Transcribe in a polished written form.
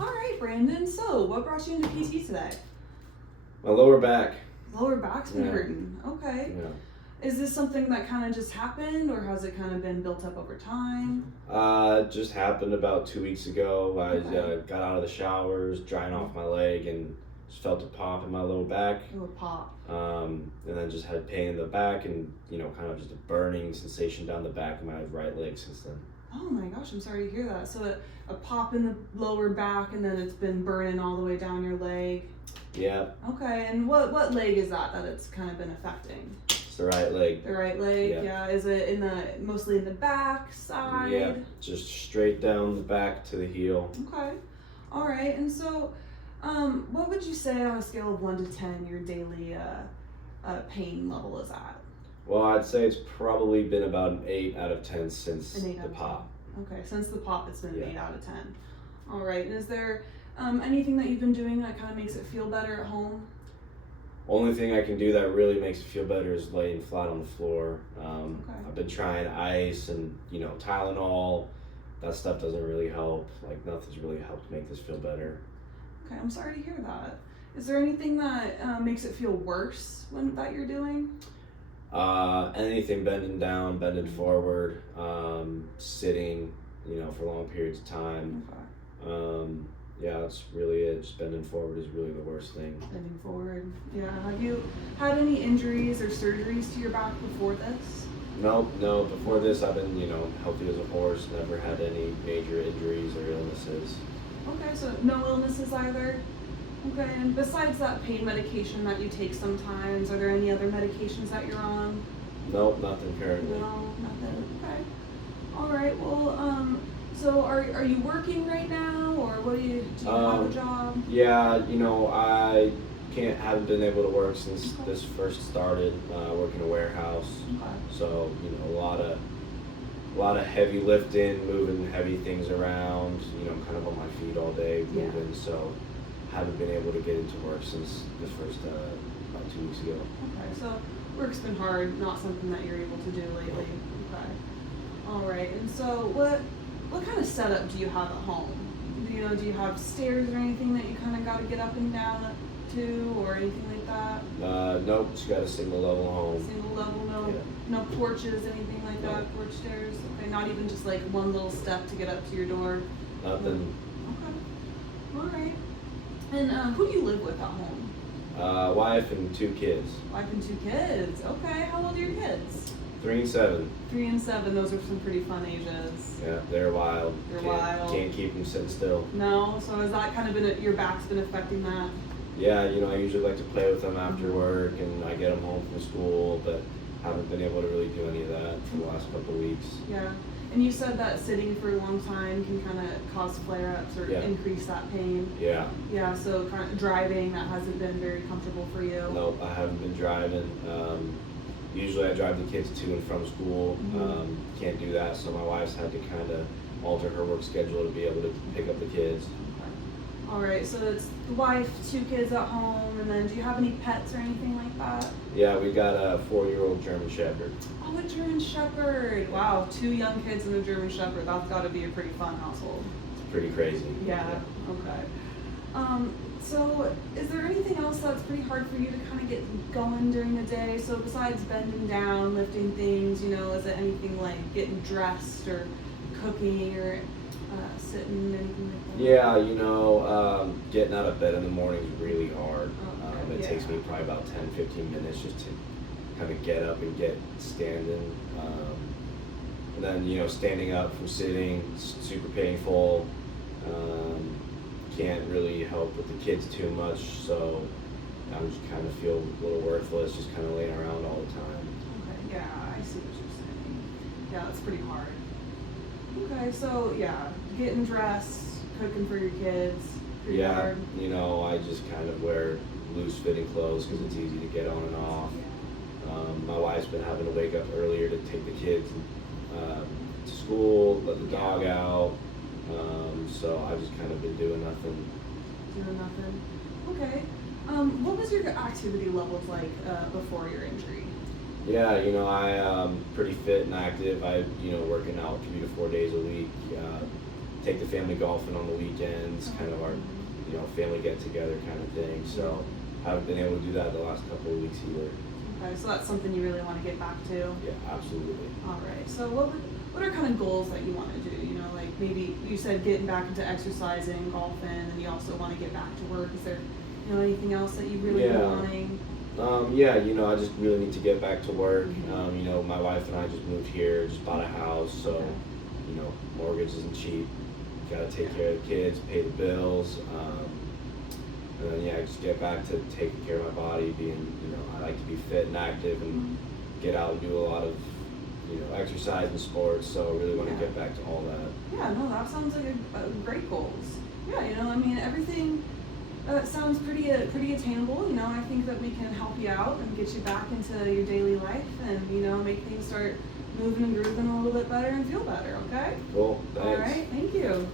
All right, Brandon. So, what brought you into PT today? My lower back. Lower back's been hurting. Okay. Yeah. Is this something that kind of just happened, or has it kind of been built up over time? It just happened about 2 weeks ago. I Okay. got out of the showers, drying off my leg, and just felt a pop in my lower back. Oh, a pop. And then just had pain in the back and, kind of just a burning sensation down the back of my right leg since then. Oh my gosh, I'm sorry to hear that. So, a pop in the lower back, and then it's been burning all the way down your leg. Yeah, Okay, and what leg is that it's kind of been affecting? it's the right leg. The right leg, Yeah. Is it mostly in the back side? Yeah, just straight down the back to the heel. Okay, all right. And so, what would you say on a scale of 1 to 10 your daily pain level is at? Well, I'd say it's probably been about an 8 out of 10 since An 8 the out of pop. 10. Okay, since the pop, it's been an Yeah. 8 out of 10. All right. And is there anything that you've been doing that kind of makes it feel better at home? Only thing I can do that really makes me feel better is laying flat on the floor. Okay. I've been trying ice and Tylenol. That stuff doesn't really help. Like nothing's really helped make this feel better. Okay, I'm sorry to hear that. Is there anything that makes it feel worse that you're doing? Anything bending down, bending forward, sitting, for long periods of time. Okay. Yeah, that's really it. Just bending forward is really the worst thing. Bending forward. Yeah. Have you had any injuries or surgeries to your back before this? No. Before this, I've been, healthy as a horse. Never had any major injuries or illnesses. Okay, so no illnesses either? Okay, and besides that pain medication that you take sometimes, are there any other medications that you're on? Nope, nothing currently. No, nothing. Okay. All right. Well, so are you working right now, or do you have a job? Yeah, I haven't been able to work since this first started. Working a warehouse, Okay. so a lot of heavy lifting, moving heavy things around. Kind of on my feet all day moving. Yeah. So haven't been able to get into work since this first about 2 weeks ago. Okay, so work's been hard, not something that you're able to do lately. Okay. All right. And so what kind of setup do you have at home? Do you have stairs or anything that you kind of got to get up and down to, or anything like that? Nope, just got a single level home. Single level, Yeah. no porches, anything like No. that, porch stairs? Okay, not even just like one little step to get up to your door? Nothing. Okay. All right. And who do you live with at home? Wife and 2 kids. Wife and 2 kids. Okay, how old are your kids? 3 and 7. 3 and 7, those are some pretty fun ages. Yeah, they're wild. They're Can't- wild. Can't keep them sitting still. No? So has that kind of your back's been affecting that? Yeah, I usually like to play with them after work, and I get them home from school, but haven't been able to really do any of that for the last couple of weeks. Yeah. And you said that sitting for a long time can kind of cause flare-ups or Yeah. increase that pain. Yeah. Yeah, so kind of driving, that hasn't been very comfortable for you. Nope, I haven't been driving. Usually I drive the kids to and from school. Mhm. Can't do that, so my wife's had to kind of alter her work schedule to be able to pick up the kids. Okay. All right, so it's the wife, 2 kids at home, and then do you have any pets or anything like that? Yeah, we got a 4-year-old German Shepherd. Oh, a German Shepherd. Wow, 2 young kids and a German Shepherd. That's got to be a pretty fun household. It's pretty crazy. Yeah, okay. So is there anything else that's pretty hard for you to kind of get going during the day? So besides bending down, lifting things, is it anything like getting dressed or cooking or sitting, anything like that? Yeah, getting out of bed in the morning is really hard. Okay, It yeah. takes me probably about 10, 15 minutes just to kind of get up and get standing. And then, standing up from sitting, super painful. Can't really help with the kids too much, so I'm just kind of feel a little worthless, just kind of laying around all the time. Okay, yeah, I see what you're saying. Yeah, that's pretty hard. Okay, so yeah, getting dressed, cooking for your kids, pretty Yeah, hard. I just kind of wear loose fitting clothes because it's easy to get on and off. My wife's been having to wake up earlier to take the kids to school, let the dog out. So I've just kind of been doing nothing. Doing nothing. Okay. What was your activity levels like before your injury? Yeah, I'm pretty fit and active. I, working out 3 to 4 days a week. take the family golfing on the weekends, kind of our, family get together kind of thing. So I haven't been able to do that the last couple of weeks either. Okay, so that's something you really want to get back to. Yeah, absolutely. All right. So what are kind of goals that you want to do? You know, like maybe you said getting back into exercising, golfing, and you also want to get back to work. Is there, anything else that you really been wanting? I just really need to get back to work. My wife and I just moved here, just bought a house, so mortgage isn't cheap. Got to take care of the kids, pay the bills, and then just get back to taking care of my body. I like to be fit and active and get out and do a lot of exercise and sports. So I really want to get back to all that. Yeah, no, that sounds like a great goals. Yeah, everything sounds pretty attainable. I think that we can help you out and get you back into your daily life and make things start moving and grooving a little bit better and feel better. Okay. Cool. Thanks. All right. Thank you.